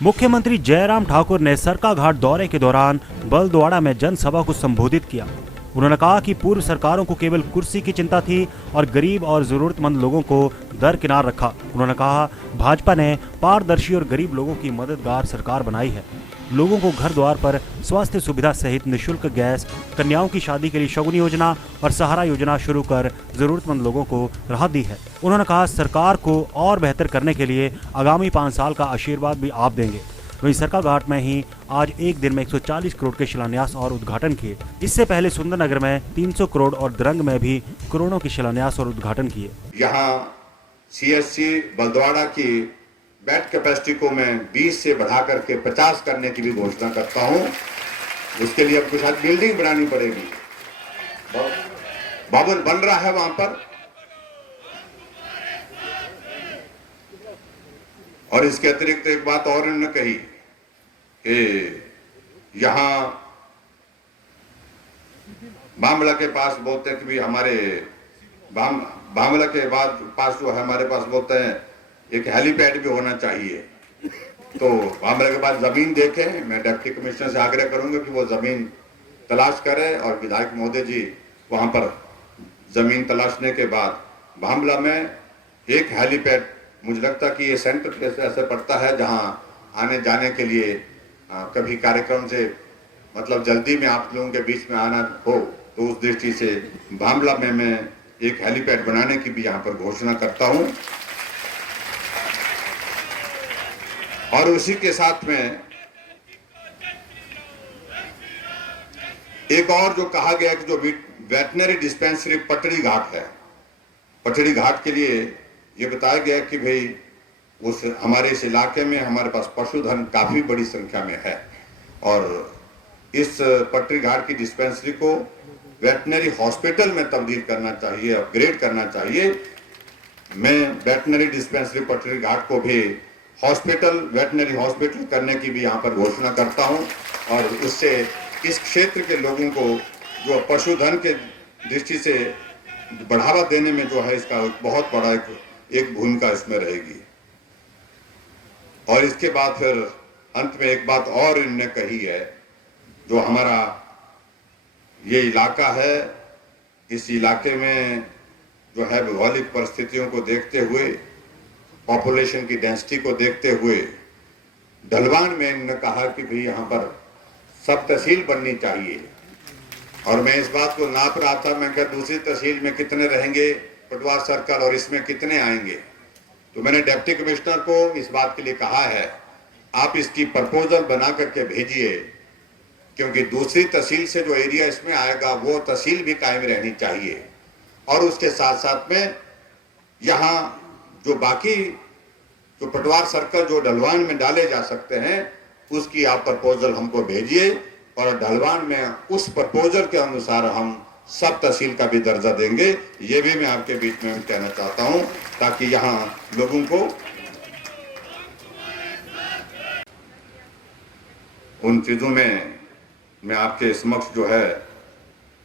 मुख्यमंत्री जयराम ठाकुर ने सरकाघाट दौरे के दौरान बलद्वाड़ा में जनसभा को संबोधित किया। उन्होंने कहा कि पूर्व सरकारों को केवल कुर्सी की चिंता थी और गरीब और जरूरतमंद लोगों को दरकिनार रखा। उन्होंने कहा, भाजपा ने पारदर्शी और गरीब लोगों की मददगार सरकार बनाई है। लोगों को घर द्वार पर स्वास्थ्य सुविधा सहित निःशुल्क गैस, कन्याओं की शादी के लिए शगुन योजना और सहारा योजना शुरू कर जरूरतमंद लोगों को राहत दी है। उन्होंने कहा, सरकार को और बेहतर करने के लिए आगामी 5 साल का आशीर्वाद भी आप देंगे। वहीं सरकाघाट में ही आज एक दिन में 140 करोड़ के शिलान्यास और उद्घाटन किए। इससे पहले सुंदरनगर में 300 करोड़ और द्रंग में भी करोड़ों के शिलान्यास और उद्घाटन किए। यहाँ CSC बलद्वाड़ा की बेड कैपेसिटी को मैं 20 से बढ़ा करके 50 करने की भी घोषणा करता हूँ। उसके लिए अब कुछ बिल्डिंग बनानी पड़ेगी। भवन बन रहा है वहां पर, और इसके अतिरिक्त एक बात और उन्होंने कही कि यहाँ बामला के पास बोलते हैं कि भी हमारे बामला के बाद पास जो है हमारे पास बोलते हैं एक हेलीपैड भी होना चाहिए। तो बामला के पास जमीन देखें। मैं डिप्टी कमिश्नर से आग्रह करूंगा कि वो जमीन तलाश करें और विधायक महोदय जी वहां पर जमीन तलाशने के बाद बामला में एक हेलीपैड, मुझे लगता कि ये सेंटर ऐसे पड़ता है जहां आने जाने के लिए कभी कार्यक्रम से मतलब जल्दी में आप लोगों के बीच में आना हो तो उस दृष्टि से बामला में मैं एक हेलीपैड बनाने की भी यहाँ पर घोषणा करता हूँ। और उसी के साथ में एक और जो कहा गया कि जो वेटनरी डिस्पेंसरी पटड़ी घाट है, पटड़ी घाट के लिए ये बताया गया कि भाई उस हमारे इस इलाके में हमारे पास पशुधन काफी बड़ी संख्या में है और इस पटड़ी घाट की डिस्पेंसरी को वेटनरी हॉस्पिटल में तब्दील करना चाहिए, अपग्रेड करना चाहिए। मैं वेटनरी डिस्पेंसरी पटड़ी घाट को भी हॉस्पिटल, वेटनरी हॉस्पिटल करने की भी यहाँ पर घोषणा करता हूँ और उससे इस क्षेत्र के लोगों को जो पशुधन के दृष्टि से बढ़ावा देने में जो है इसका बहुत बड़ा एक भूमिका इसमें रहेगी। और इसके बाद फिर अंत में एक बात और इन्होंने कही है, जो हमारा ये इलाका है, इस इलाके में जो है भौगोलिक परिस्थितियों को देखते हुए, पॉपुलेशन की डेंसिटी को देखते हुए ढलवान में इन्होंने कहा कि भाई यहाँ पर सब तहसील बननी चाहिए। और मैं इस बात को नाप रहा था, मैं क्या दूसरी तहसील में कितने रहेंगे पटवार सर्कल और इसमें कितने आएंगे। तो मैंने डिप्टी कमिश्नर को इस बात के लिए कहा है, आप इसकी प्रपोजल बना करके भेजिए, क्योंकि दूसरी तहसील से जो एरिया इसमें आएगा वो तहसील भी कायम रहनी चाहिए। और उसके साथ साथ में यहाँ जो बाकी जो पटवार सर्कल जो ढलवान में डाले जा सकते हैं उसकी आप प्रपोजल हमको भेजिए और ढलवान में उस प्रपोजल के अनुसार हम सब तहसील का भी दर्जा देंगे। ये भी मैं आपके बीच में कहना चाहता हूं ताकि यहाँ लोगों को उन चीजों में मैं आपके समक्ष जो है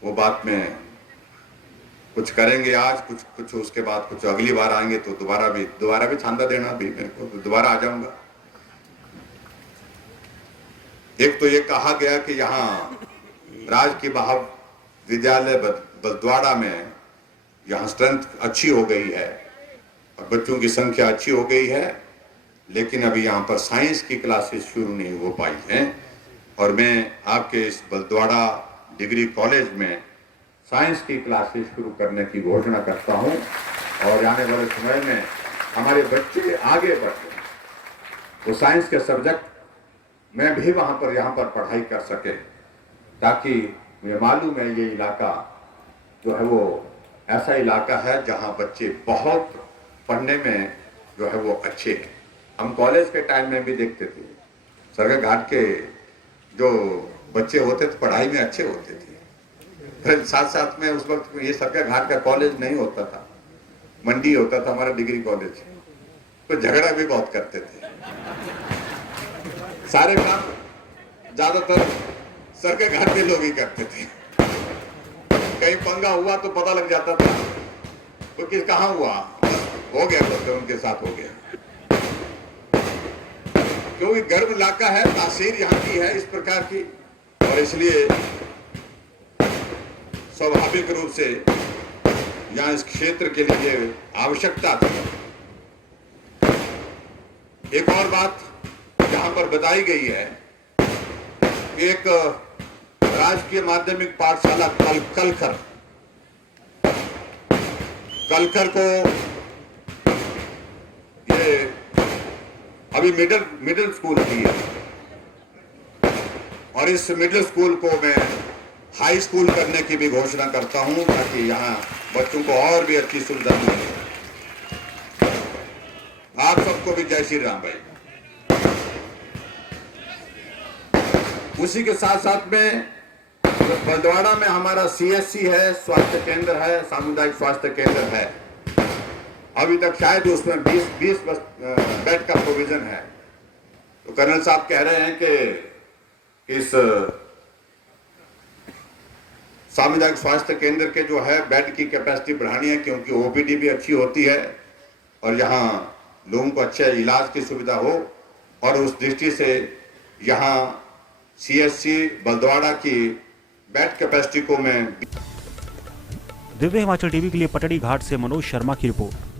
वो बात में कुछ करेंगे आज, कुछ उसके बाद कुछ अगली बार आएंगे तो दोबारा भी छांदा देना भी मेरे को, तो दोबारा आ जाऊंगा। एक तो ये कहा गया कि यहाँ राजकीय महाविद्यालय बलद्वाड़ा में यहाँ स्ट्रेंथ अच्छी हो गई है और बच्चों की संख्या अच्छी हो गई है, लेकिन अभी यहाँ पर साइंस की क्लासेस शुरू नहीं हो पाई हैं। और मैं आपके इस बलद्वाड़ा डिग्री कॉलेज में साइंस की क्लासेस शुरू करने की घोषणा करता हूं और आने वाले समय में हमारे बच्चे आगे बढ़ते हैं वो साइंस के सब्जेक्ट में भी वहां पर यहाँ पर पढ़ाई कर सके, ताकि मुझे मालूम है ये इलाका जो है वो ऐसा इलाका है जहां बच्चे बहुत पढ़ने में जो है वो अच्छे हैं। हम कॉलेज के टाइम में भी देखते थे सरकाघाट के जो बच्चे होते थे पढ़ाई में अच्छे होते थे। फिर साथ साथ में उस वक्त ये सरकाघाट का कॉलेज नहीं होता था, मंडी होता था हमारा डिग्री कॉलेज, तो झगड़ा भी बहुत करते थे। सारे काम ज्यादातर सरकाघाट के लोग ही करते थे। कहीं पंगा हुआ तो पता लग जाता था तो किस कहाँ हुआ, हो गया तो उनके साथ हो गया। क्योंकि गर्म इलाका है, तासीर यहाँ की है इस प्रकार की, और इसलिए स्वाभाविक रूप से यहाँ इस क्षेत्र के लिए आवश्यकता थी। एक और बात यहाँ पर बताई गई है, एक राजकीय माध्यमिक पाठशाला कलखर को ये अभी मिडिल स्कूल थी है, और इस मिडिल स्कूल को मैं हाई स्कूल करने की भी घोषणा करता हूं, ताकि यहाँ बच्चों को और भी अच्छी सुविधा मिले। आप सबको भी जय श्री राम भाई। उसी के साथ साथ में बलद्वाड़ा में हमारा सीएससी है, स्वास्थ्य केंद्र है, सामुदायिक स्वास्थ्य केंद्र है। अभी तक शायद उसमें 20 बेड का प्रोविजन है। तो कर्नल साहब कह रहे हैं कि इस सामुदायिक स्वास्थ्य केंद्र के जो है बेड की कैपेसिटी बढ़ानी है, क्योंकि ओपीडी भी अच्छी होती है और यहाँ लोगों को अच्छे इलाज की सुविधा हो, और उस दृष्टि से यहाँ सीएससी बलद्वाड़ा की बेड कैपेसिटी को मैं। दिव्य हिमाचल टीवी के लिए पटड़ी घाट से मनोज शर्मा की रिपोर्ट।